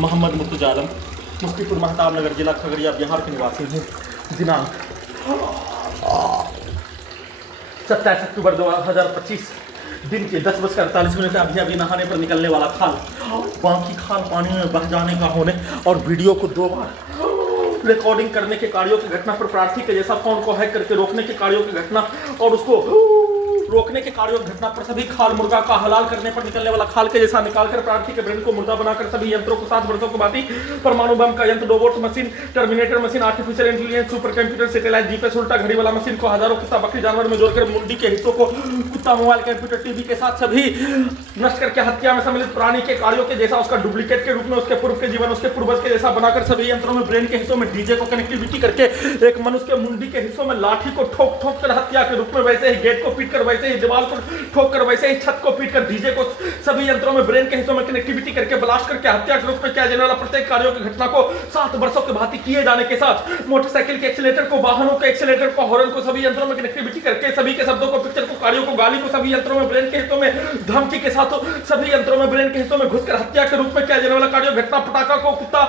मोहम्मद मुर्तजा आलम, मुफ्तीपुर महताब नगर, जिला खगड़िया, बिहार के निवासी हूँ। दिनांक 27 अक्टूबर 2025 दिन के 10:48 अभी नहाने पर निकलने वाला खाल, बाकी खाल पानी में बह जाने का होने और वीडियो को 2 बार रिकॉर्डिंग करने के कार्यों की घटना पर प्रार्थी के जैसा फोन को हैक करके रोकने के कार्यों की घटना और उसको रोकने के कार्यों की घटना पर सभी खाल मुर्गा का हलाल करने पर निकलने वाला खाल के जैसा निकालकर प्रार्थी के ब्रेन को मुर्दा बनाकर सभी यंत्रों को 7 वर्षों के बाद परमाणु बम का यंत्र, robot machine, terminator machine, artificial intelligence, super computer, satellite, GPS, उल्टा घड़ी वाला मशीन को हजारों कुत्ता बकरी जानवर में जोड़कर मुंडी के हिस्सों को कुत्ता, मोबाइल, कंप्यूटर, टीवी के साथ सभी नष्ट करके हत्या में सम्मिलित प्राणी के कार्यों के जैसा उसका डुप्लीकेट के रूप में उसके पूर्व के जीवन, उसके पूर्वज के जैसा बनाकर सभी यंत्रों में ब्रेन के हिस्सों में डीजे को कनेक्टिविटी करके एक मनुष्य के मुंडी के हिस्सों में लाठी को ठोक ठोक कर हत्या के रूप में, वैसे ही गेट को पीट कर, वैसे ही दीवार को ठोक कर, वैसे ही छत को पीट कर, डीजे को सभी यंत्रों में ब्रेन के हिस्सों में कनेक्टिविटी करके ब्लास्ट करके हत्या के रूप में किया जाने वाला प्रत्येक कार्यों की घटना को 7 वर्षों के भांति किए जाने के साथ मोटरसाइकिल के एक्सीलेटर को, वाहनों के एक्सीलेटर को, हॉर्न को सभी यंत्रों में कनेक्टिविटी करके सभी के शब्दों को, पिक्चर को, कार्यों को, गाली को सभी यंत्रों में ब्रेन के हिस्सों में धमकी के साथ सभी यंत्रों में ब्रेन के हिस्सों में घुसकर हत्या के रूप में किया जाने वाला कार्यों घटना, पटाखा को कुत्ता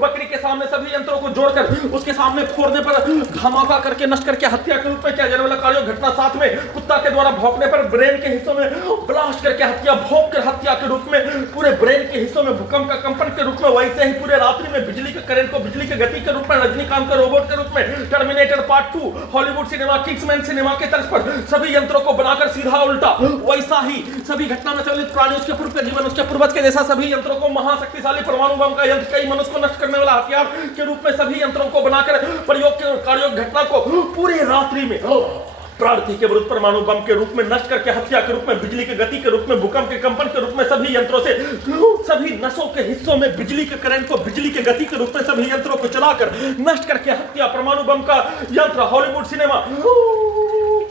बकरी के सामने सभी यंत्रों को जोड़कर उसके सामने फोड़ने पर धमाका करके नष्ट करके हत्या के रूप में किया जाने वाला कार्यों घटना, साथ में कुत्ता के द्वारा भौंकने पर ब्रेन के हिस्सों में ब्लास्ट करके हत्या, भौंक कर हत्या के रूप में पूरे ब्रेन के हिस्सों में भूकंप का कंपन के रूप में, वैसे ही पूरे रात्रि में बिजली के करंट को बिजली के गति के रूप में, रजनीकांत का रोबोट के रूप में, terminator part 2, Hollywood cinema, Kingsman cinema के तर्ज पर सभी यंत्रों को बनाकर सीधा उल्टा वैसा ही सभी घटना में सम्मिलित प्राणी, उसके पूर्व के जीवन, उसके पूर्वज के जैसा सभी यंत्रों को महाशक्तिशाली परमाणु बम का यंत्र, कई मनुष्य को नष्ट करने वाला हथियार के रूप में सभी यंत्रों को बनाकर प्रयोग के कार्यों घटना को पूरे रात्रि में प्रार्थी के विरुद्ध परमाणु बम के रूप में नष्ट करके हत्या के रूप में, बिजली की गति के रूप में, भूकंप के कंपन के रूप में सभी यंत्रों से सभी नसों के हिस्सों में बिजली के करंट को बिजली की गति के रूप में सभी यंत्रों को चलाकर नष्ट करके हत्या, परमाणु बम का यंत्र, हॉलीवुड सिनेमा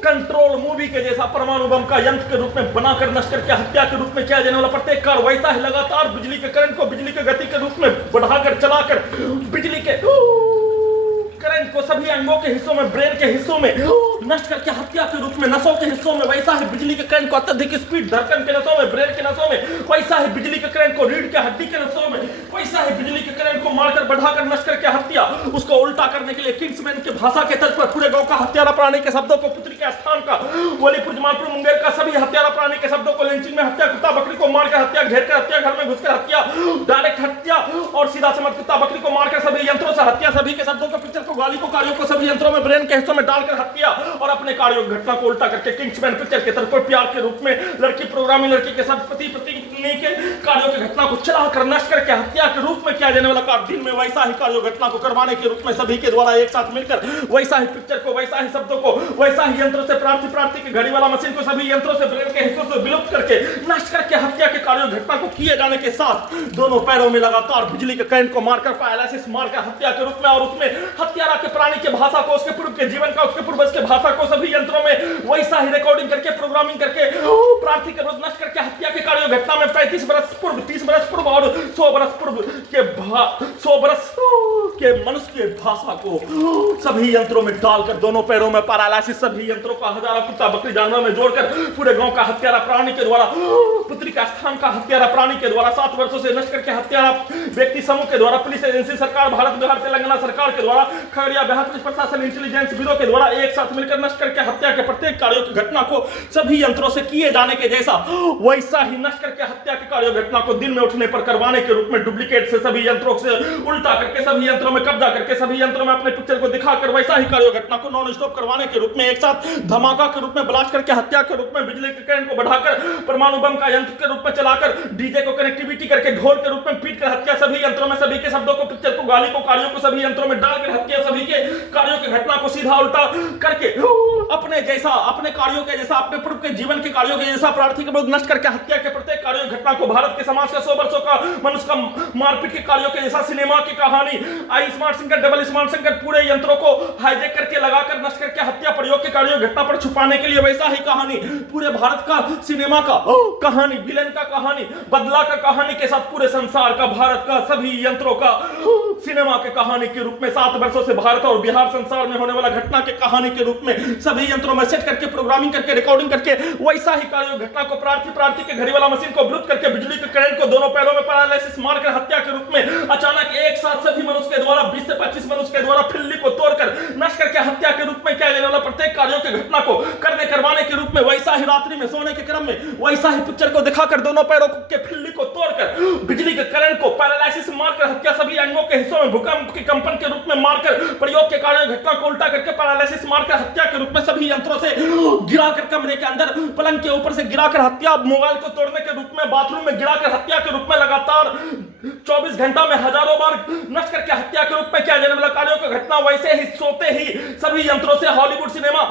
कंट्रोल मूवी के जैसा परमाणु बम का यंत्र के रूप में बनाकर नष्ट करके हत्या के रूप में किया जाने वाला प्रत्येक कार्य वैसा ही लगातार बिजली के करंट को बिजली की गति के रूप में बढ़ाकर चलाकर बिजली के करंट को सभी अंगों के हिस्सों में, ब्रेन के हिस्सों में नष्ट करके हत्या के रूप में, नसों के हिस्सों में वैसा ही बिजली के करंट को अत्यधिक स्पीड धड़कन के नसों में, ब्रेन के नसों में वैसा ही बिजली के करंट को रीढ़ के हड्डी के नसों में वैसा ही बिजली के करंट को मारकर बढ़ाकर नष्ट करके हत्या, उसको उल्टा करने के लिए किंग्समैन की भाषा के तर्ज पर पूरे गांव का हत्यारा प्राणी के शब्दों को, पुत्री के स्थान का, वलीपुर, जमालपुर, मुंगेर का सभी हत्यारा प्राणी के शब्दों को, लिंचिंग में हत्या, कुत्ता बकरी को मारकर हत्या, घेर कर हत्या, घर में घुसकर हत्या, डायरेक्ट हत्या और सीधा समझ कुत्ता बकरी को मारकर सभी यंत्रों से हत्या, सभी के शब्दों को, पिक्चर को, गाली को, कार्यों को सभी यंत्रों में ब्रेन के हिस्सों में डालकर हत्या और अपने कार्यों की घटना को उल्टा करके किंग्समैन पिक्चर के तरफ पर प्यार के रूप में लड़की प्रोग्रामिंग, लड़की के साथ पति पत्नी के कार्यों की घटना को चलाकर नष्ट करके हत्या के रूप में किया जाने वाला कार्य, दिन में वैसा ही कार्यों घटना को करवाने के रूप में सभी के द्वारा एक साथ मिलकर वैसा ही पिक्चर को, वैसा ही शब्दों को, वैसा ही यंत्रों से प्रार्थी की घड़ी वाला मशीन को सभी यंत्रों से ब्रेन के हिस्सों से विलुप्त करके नष्ट करके हत्या के कार्यों घटना को किए जाने के साथ दोनों पैरों में लगातार बिजली के करंट को मारकर पैरालिसिस मारकर हत्या के रूप में और उसमें हत्यारा के प्राणी के भाषा को, उसके पूर्व के जीवन का, उसके पूर्वज के भाषा को सभी यंत्रों में वैसा ही रिकॉर्डिंग करके, प्रोग्रामिंग करके प्रार्थी के विरुद्ध नष्ट करके हत्या के कार्यों घटना में 35 बरस पूर्व, 30 बरस पूर्व और 100 बरस पूर्व के 100 बरस के मनुष्य के भाषा को सभी यंत्रों में डालकर दोनों पैरों में पैरालिसिस, सभी यंत्रों का हजारों कुत्ता बकरी जानवर में जोड़कर पूरे गांव का हत्यारा प्राणी के द्वारा, पुत्री का स्थान का हत्यारा प्राणी के द्वारा 7 वर्षों से नष्ट करके हत्यारा व्यक्ति समूह के द्वारा, पुलिस एजेंसी, सरकार, भारत, बिहार, तेलंगाना सरकार के द्वारा, खगड़िया बिहार पुलिस प्रशासन, इंटेलिजेंस ब्यूरो के द्वारा एक साथ मिलकर नष्ट करके हत्या के प्रत्येक कार्यों की घटना को सभी यंत्रों से किए जाने के जैसा वैसा ही नष्ट करके हत्या के कार्यों घटना को दिन में उठने पर करवाने के रूप में डुप्लीकेट से सभी यंत्रों से उल्टा करके सभी यंत्रों में कब्जा करके सभी यंत्रों में अपने पिक्चर को दिखाकर वैसा ही कार्यों घटना को नॉन स्टॉप करवाने के रूप में एक साथ धमाका के रूप में ब्लास्ट करके हत्या के रूप में बिजली के करंट को बढ़ाकर परमाणु बम का यंत्र के रूप में चलाकर डीजे को कनेक्टिविटी करके ढोल के रूप में पीट कर हत्या, सभी यंत्रों में सभी के शब्दों को, पिक्चर को, गाली को, कार्यों को सभी यंत्रों में डालकर हत्या, सभी के कार्यों की घटना को सीधा उल्टा करके अपने जैसा, अपने कार्यों के जैसा, अपने पूर्व के जीवन के कार्यों के जैसा प्रार्थी के विरुद्ध नष्ट करके हत्या के प्रत्येक कार्यों की घटना को भारत के समाज का 100 वर्षों का मनुष्य का मारपीट के कार्यों के जैसा सिनेमा की कहानी, I smart singer, double smart singer पूरे यंत्रों को हाईजैक करके लगाकर नष्ट करके हत्या प्रयोग के कार्यों घटना पर छुपाने के लिए वैसा ही कहानी, पूरे भारत का सिनेमा का कहानी, विलेन का कहानी, बदला का कहानी के साथ पूरे संसार का, भारत का सभी यंत्रों का सिनेमा के कहानी के रूप में 7 वर्षों से भारत और बिहार संसार में होने वाला घटना के कहानी के रूप में सभी यंत्रों में सेट करके प्रोग्रामिंग करके रिकॉर्डिंग करके वैसा ही कार्य घटना को प्रार्थी के घड़ी वाला मशीन को अवरुद्ध करके बिजली के करंट को दोनों पैरों में पैरालिसिस मारकर हत्या के रूप में अचानक एक साथ सभी मनुष्य के द्वारा 20 से 25 मनुष्य के द्वारा फिल्ली को तोड़कर नष्ट करके हत्या के रूप में किया जाने वाला प्रत्येक कार्यों की घटना को करवाने के रूप में वैसा ही रात्रि में सोने के क्रम में वैसा ही पिक्चर को दिखाकर दोनों पैरों के फिल्ली को तोड़कर बिजली के करंट को पैरालिसिस मारकर हत्या सभी अंगों के हिस्सों में भूकंप के कंपन के रूप में मारकर प्रयोग के कारण घटना को उल्टा करके पैरालिसिस मारकर हत्या के रूप में सभी यंत्रों से गिराकर कमरे के अंदर पलंग के ऊपर से गिराकर हत्या मोबाइल को तोड़ने के रूप में बाथरूम में गिराकर हत्या के रूप में लगातार 24 घंटा में हजारों बार नष्ट करके हत्या के रूप में किया जाने वाला कार्यों की घटना वैसे ही सोते ही सभी यंत्रों से हॉलीवुड सिनेमा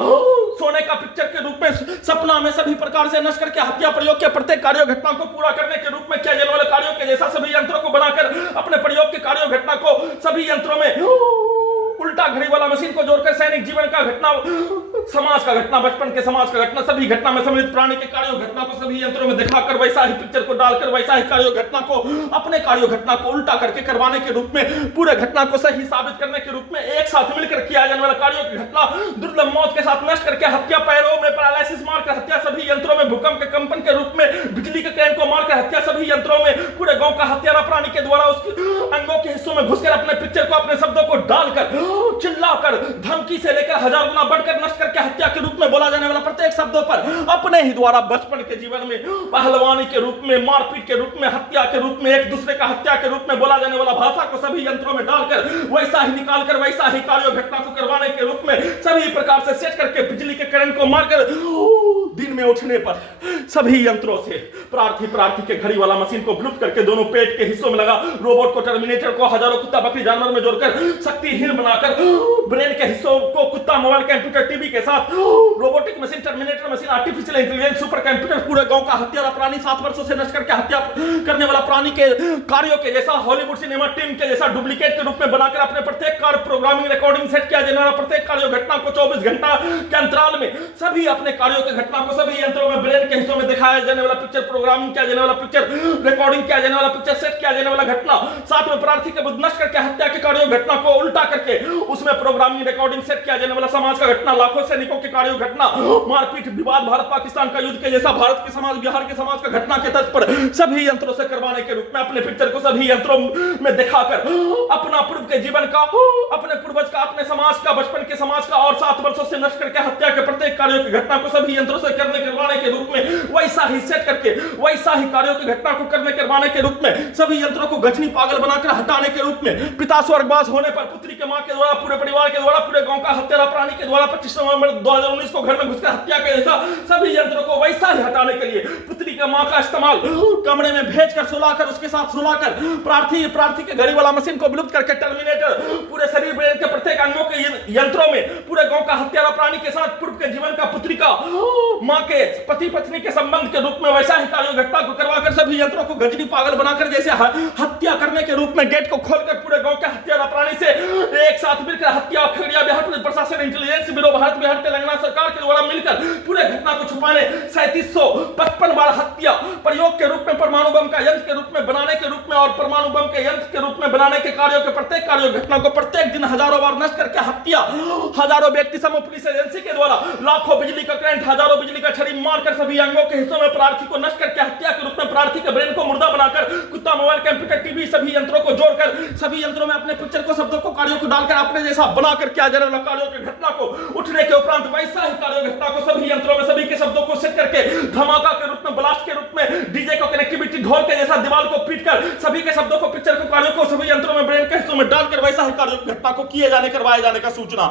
सोने का पिक्चर के रूप में सपना में सभी प्रकार से नष्ट करके हत्या प्रयोग के प्रत्येक कार्य घटना को पूरा करने के रूप में किया जाने वाले कार्यों के जैसा सभी यंत्रों को बनाकर अपने प्रयोग के कार्यों घटना को सभी यंत्रों में उल्टा घड़ी वाला मशीन को जोड़कर सैनिक जीवन का घटना समाज का घटना बचपन के समाज का घटना सभी घटना में सम्मिलित प्राणी के कार्यों घटना को सभी यंत्रों में दिखाकर वैसा ही पिक्चर को डालकर वैसा ही कार्यों घटना को अपने कार्यों घटना को उल्टा करके करवाने के रूप में पूरे घटना को सही साबित करने के रूप में एक साथ मिलकर किया जाने वाला कार्यों की घटना दुर्लभ मौत के साथ नष्ट करके हत्या पैरों में पैरालिसिस मारकर हत्या सभी यंत्रों में भूकंप के कंपन के रूप में बिजली के करंट को मारकर हत्या सभी यंत्रों में पूरे गांव का हत्यारा प्राणी के द्वारा उसके अंगों के हिस्सों में घुसकर अपने पिक्चर को अपने शब्दों को डालकर चिल्लाकर धमकी से लेकर 1000 गुना बढ़कर नष्ट करके हत्या के रूप में बोला जाने वाला प्रत्येक शब्दों पर अपने ही द्वारा बचपन के जीवन में पहलवानी के रूप में मारपीट के रूप में हत्या के रूप में एक दूसरे का हत्या के रूप में बोला जाने वाला भाषा को सभी यंत्रों में डालकर वैसा ही निकालकर वैसा ही कार्य घटना को करवाने के रूप में सभी प्रकार से सेट करके बिजली के करंट को मारकर दिन में उठने पर सभी यंत्रों से प्रार्थी के घड़ी वाला मशीन को ब्लूट करके दोनों पेट के हिस्सों में लगा रोबोट को टर्मिनेटर को हजारों कुत्ता बकरी जानवर में जोड़कर शक्तिहीन बनाकर ब्रेन के हिस्सों को कुत्ता मोबाइल कंप्यूटर टीवी के साथ robotic machine terminator machine artificial intelligence super computer पूरे गांव का हत्यारा प्राणी 7 वर्षों से नष्ट करके हत्या करने वाला प्राणी के कार्यों के जैसा हॉलीवुड सिनेमा टीम के जैसा डुप्लीकेट के रूप में बनाकर अपने प्रत्येक कार्य प्रोग्रामिंग रिकॉर्डिंग सेट किया जाने वाला प्रत्येक कार्य घटना को 24 घंटा के अंतराल में सभी अपने कार्यों की घटना को सभी यंत्रों में ब्रेन के हिस्सों में दिखाया जाने वाला पिक्चर प्रोग्रामिंग किया जाने वाला पिक्चर रिकॉर्डिंग किया जाने वाला पिक्चर सेट किया जाने वाला घटना साथ में प्रार्थी के बुद्ध नष्ट करके हत्या के कार्यों घटना को उल्टा करके उसमें प्रोग्रामिंग रिकॉर्डिंग सेट किया जाने वाला समाज का घटना लाखों सैनिकों के कार्यों घटना मारपीट विवाद भारत पाकिस्तान का युद्ध के जैसा भारत के समाज बिहार के समाज का घटना के तर्ज पर सभी यंत्रों से करवाने के रूप में अपने पिक्चर को सभी यंत्रों में दिखाकर अपना पूर्व के जीवन का अपने पूर्वज का अपने समाज का बचपन के समाज का और 7 वर्षों से नष्ट करके हत्या के प्रत्येक कार्यों की घटना को सभी यंत्रों से करवाने के रूप में वैसा ही सेट करके वैसा ही कार्यों की घटना को करवाने के रूप में सभी यंत्रों को गजनी पागल बनाकर हटाने के रूप में पिता स्वर्गवास होने पर पुत्री के मां के द्वारा पूरे परिवार के द्वारा पूरे गांव का हत्यारा प्राणी के द्वारा 25 नवंबर 2019 को घर में घुसकर हत्या के जैसा सभी यंत्रों को वैसा ही हटाने के लिए पुत्री के मां का इस्तेमाल कमरे में भेजकर सुलाकर उसके साथ सुलाकर प्रार्थी के घड़ी वाला मशीन को विलुप्त करके टर्मिनेटर पूरे शरीर ब्रेन के प्रत्येक अंगों के यंत्रों में पूरे गांव का हत्यारा प्राणी के साथ पूर्व के जीवन का पुत्री का मां के पति पत्नी के संबंध के रूप में वैसा ही कार्य घटना को करवाकर सभी यंत्रों को गजनी पागल बनाकर जैसे हत्या करने के रूप में गेट को खोलकर पूरे गांव के हत्यारा प्राणी से एक साथ मिलकर हत्या खगड़िया बिहार पुलिस प्रशासन इंटेलिजेंस ब्यूरो भारत बिहार तेलंगाना सरकार के द्वारा मिलकर पूरे घटना को छुपाने 3755 बार हत्या प्रयोग के रूप में परमाणु बम का यंत्र के रूप में बनाने के रूप में और परमाणु बम के यंत्र के रूप में बनाने के कार्यों के प्रत्येक कार्य घटना को प्रत्येक दिन हजारों बार नष्ट करके हत्या हजारों व्यक्ति समूह पुलिस एजेंसी के द्वारा लाखों बिजली का करंट हजारों बिजली का छड़ी मारकर सभी अंगों के हिस्सों में प्रार्थी को नष्ट करके हत्या के रूप में प्रार्थी के ब्रेन को मुर्दा बनाकर कुत्ता मोबाइल कंप्यूटर टीवी सभी यंत्रों को जोड़कर सभी यंत्रों में अपने पिक्चर को शब्दों को कार्यों को डालकर अपने जैसा बनाकर किया जाने वाला कार्यों की घटना को उठने के उपरांत वैसा ही कार्यों घटना को सभी यंत्रों में सभी के शब्दों को सेट करके धमाका के रूप में ब्लास्ट के रूप में डीजे को कनेक्टिविटी ढोल के जैसा दीवार को पीटकर सभी के शब्दों को पिक्चर को कार्यों को सभी यंत्रों में ब्रेन के हिस्सों में डालकर वैसा ही कार्यों घटना को किए जाने करवाए जाने का सूचना